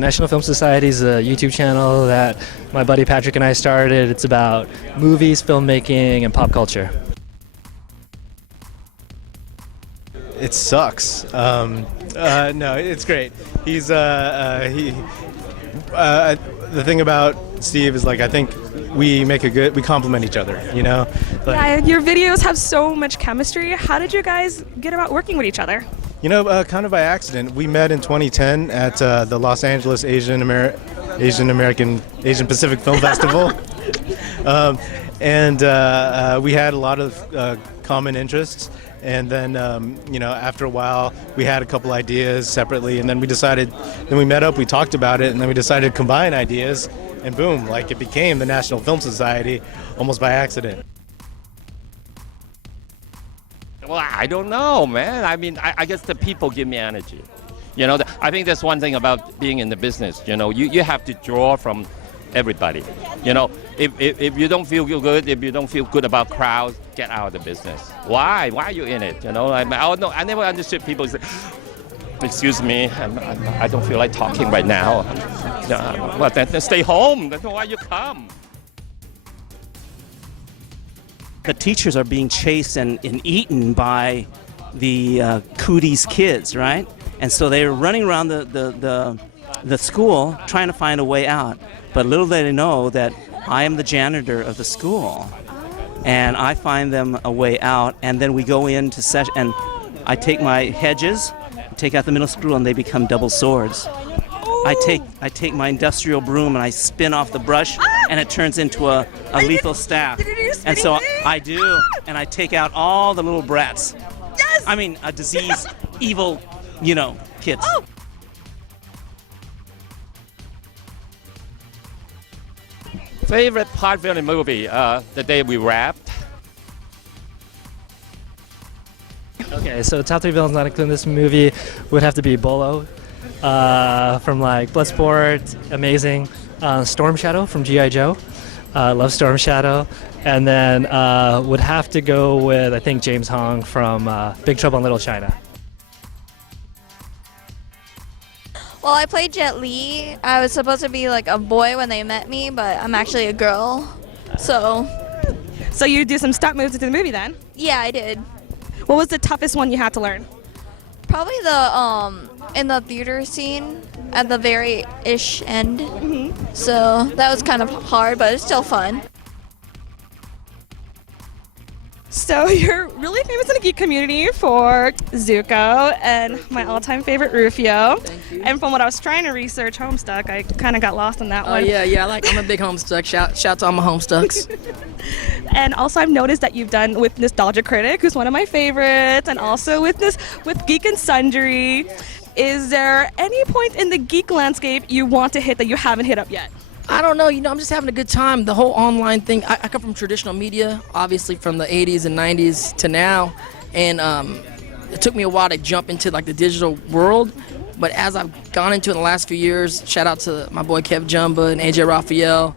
National Film Society is a YouTube channel that my buddy Patrick and I started. It's about movies, filmmaking, and pop culture. It sucks. No, it's great. He's the thing about Steve is, like, I think we complement each other, you know? Like, Yeah, your videos have so much chemistry. How did you guys get about working with each other? you know, kind of by accident. We met in 2010 at the Los Angeles Asian Pacific Film Festival. And we had a lot of common interests. And then, after a while, we had a couple ideas separately, and then we met up, we talked about it, and then we decided to combine ideas, and boom, like, it became the National Film Society almost by accident. Well, I don't know, man. I mean, I guess the people give me energy. You know, I think that's one thing about being in the business. You know, you have to draw from everybody. You know, if you don't feel good, if you don't feel good about crowds, get out of the business. Why? Why are you in it? You know, I never understood people say, excuse me, I don't feel like talking right now. Well, then stay home. That's why you come. The teachers are being chased and eaten by the cooties kids, right? And so they're running around the school trying to find a way out. But little do they know that I am the janitor of the school, and I find them a way out, and then we go into session, and I take my hedges, take out the middle screw, and they become double swords. I take my industrial broom and I spin off the brush, and it turns into a lethal staff. And so I do, and I take out all the little brats. Yes! I mean, a diseased, evil, kids. Oh. Favorite part of the movie, the day we wrapped. Okay, so top 3 villains not included in this movie would have to be Bolo from like Bloodsport, amazing. Storm Shadow from G.I. Joe, love Storm Shadow. And then would have to go with, I think, James Hong from Big Trouble in Little China. Well, I played Jet Li. I was supposed to be like a boy when they met me, but I'm actually a girl. So you do some stunt moves into the movie then? yeah, I did. What was the toughest one you had to learn? Probably the in the theater scene at the very ish end. So that was kind of hard, but it's still fun. So you're really famous in the geek community for Zuko and my all-time favorite Rufio. Thank you. And from what I was trying to research, Homestuck, I kind of got lost on that Oh one. yeah, I'm a big Homestuck. Shout to all my Homestucks. And also I've noticed that you've done with Nostalgia Critic, who's one of my favorites, and also with Geek and Sundry. Is there any point in the geek landscape you want to hit that you haven't hit up yet? I don't know, I'm just having a good time. The whole online thing, I come from traditional media, obviously from the 80s and 90s to now, and it took me a while to jump into like the digital world, but as I've gone into it in the last few years, shout out to my boy Kev Jumba and AJ Raphael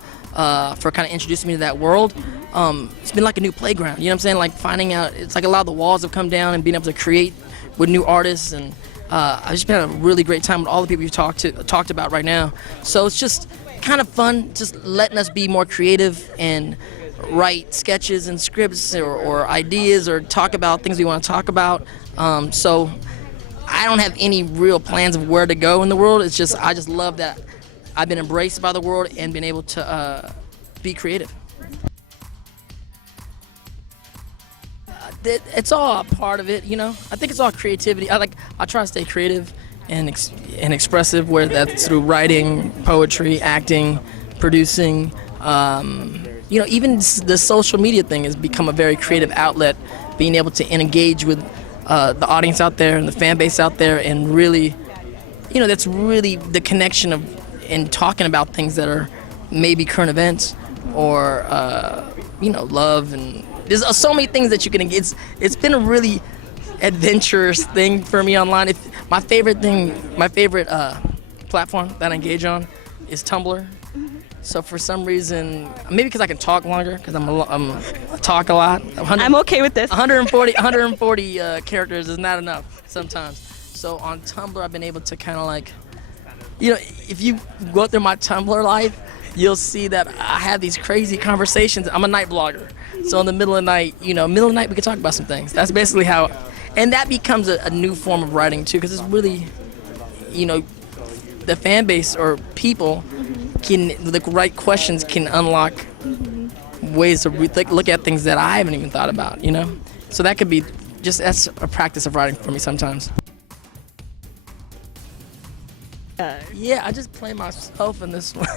for kind of introducing me to that world. It's been like a new playground, you know what I'm saying? Like finding out, it's like a lot of the walls have come down and being able to create with new artists, and I've just been having a really great time with all the people you've talked about right now. So it's just kind of fun, just letting us be more creative and write sketches and scripts or ideas or talk about things we want to talk about. So I don't have any real plans of where to go in the world. It's just I just love that I've been embraced by the world and been able to be creative. It's all a part of it, I think it's all creativity. I try to stay creative and expressive, whether that's through writing, poetry, acting, producing. Even the social media thing has become a very creative outlet, being able to engage with the audience out there and the fan base out there, and really, that's really the connection of in talking about things that are maybe current events or love, and there's so many things that you can engage. It's been a really adventurous thing for me online. My favorite platform that I engage on is Tumblr. So for some reason, maybe because I can talk longer, because I talk a lot. I'm okay with this. 140 characters is not enough sometimes. So on Tumblr, I've been able to kind of like if you go through my Tumblr life, you'll see that I have these crazy conversations. I'm a night blogger. So in the middle of the night, middle of the night, we can talk about some things. That's basically how, and that becomes a new form of writing too, because it's really, the fan base or people the right questions can unlock ways to look at things that I haven't even thought about, So that could be that's a practice of writing for me sometimes. Yeah, I just play myself in this one.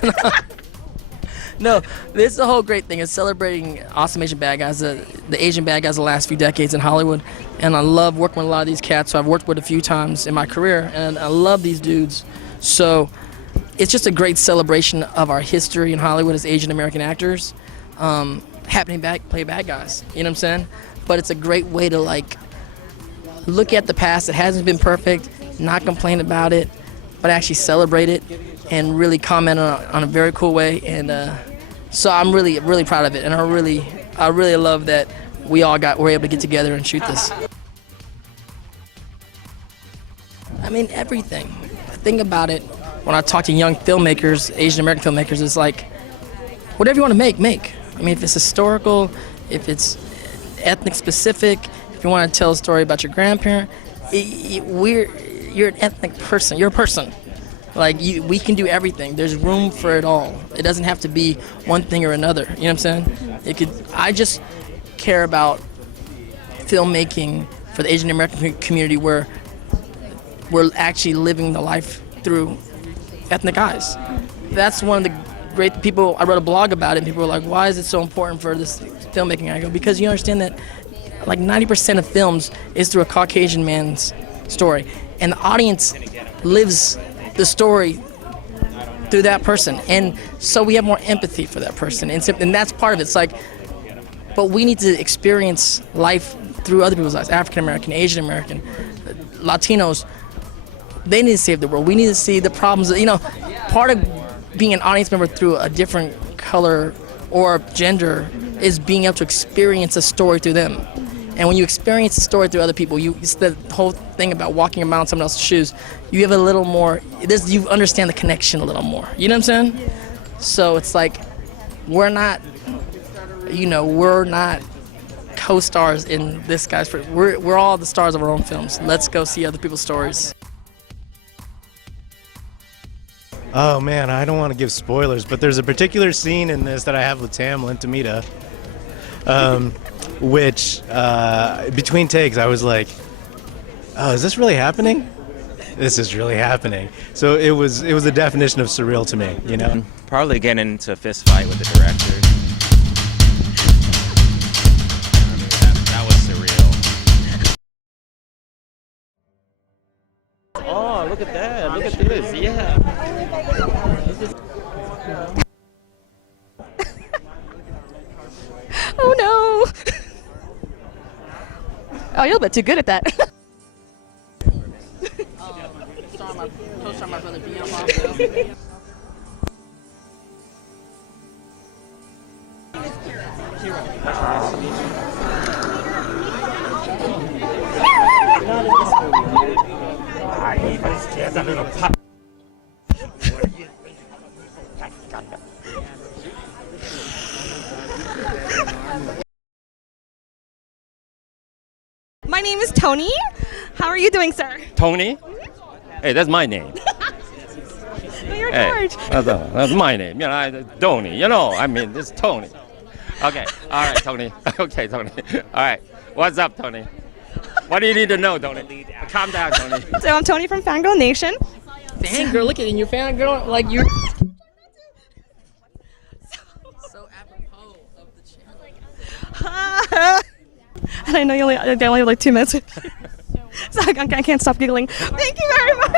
No, this is the whole great thing. It's celebrating awesome Asian bad guys, the Asian bad guys the last few decades in Hollywood. And I love working with a lot of these cats. So I've worked with a few times in my career, and I love these dudes. So it's just a great celebration of our history in Hollywood as Asian American actors, happening play bad guys. You know what I'm saying? But it's a great way to look at the past. It hasn't been perfect, not complain about it, but actually celebrate it and really comment on a very cool way. And so I'm really, really proud of it. And I really love that we're able to get together and shoot this. I mean, everything. The thing about it, when I talk to young filmmakers, Asian American filmmakers, it's like, whatever you want to make. I mean, if it's historical, if it's ethnic specific, if you want to tell a story about your grandparent, you're an ethnic person. You're a person. We can do everything. There's room for it all. It doesn't have to be one thing or another. You know what I'm saying? I just care about filmmaking for the Asian American community where we're actually living the life through ethnic eyes. That's one of the great people. I wrote a blog about it, and people were like, why is it so important for this filmmaking? I go, because you understand that 90% of films is through a Caucasian man's story, and the audience lives the story through that person, and so we have more empathy for that person, and that's part of it. It's but we need to experience life through other people's lives. African American, Asian American, Latinos, they need to save the world. We need to see the problems. Part of being an audience member through a different color or gender is being able to experience a story through them. And when you experience a story through other people, it's the whole thing about walking around in someone else's shoes. You have a little more, you understand the connection a little more. You know what I'm saying? So it's we're not co-stars in this guy's. We're all the stars of our own films. Let's go see other people's stories. Oh man, I don't want to give spoilers, but there's a particular scene in this that I have with Tam Lintamita, which between takes I was like, oh, is this really happening? This is really happening. So it was the definition of surreal to me, Probably getting into a fist fight with the director. I mean, that was surreal. Oh, look at that. Look at this. Yeah. Oh no! Oh, you're a bit too good at that. Co-star my brother Dion also. My name is Toni. How are you doing, sir? Tony? Hey, that's my name. No, you're Hey, George. that's my name. Tony. It's Tony. Okay. All right, Tony. Okay, Tony. All right. What's up, Tony? What do you need to know, Tony? Calm down, Tony. So I'm Toni from Fangirl Nation. Fangirl, look at it. You're fangirl, you're. So apropos of the channel. And I know they only have 2 minutes. So I can't stop giggling. Thank you very much.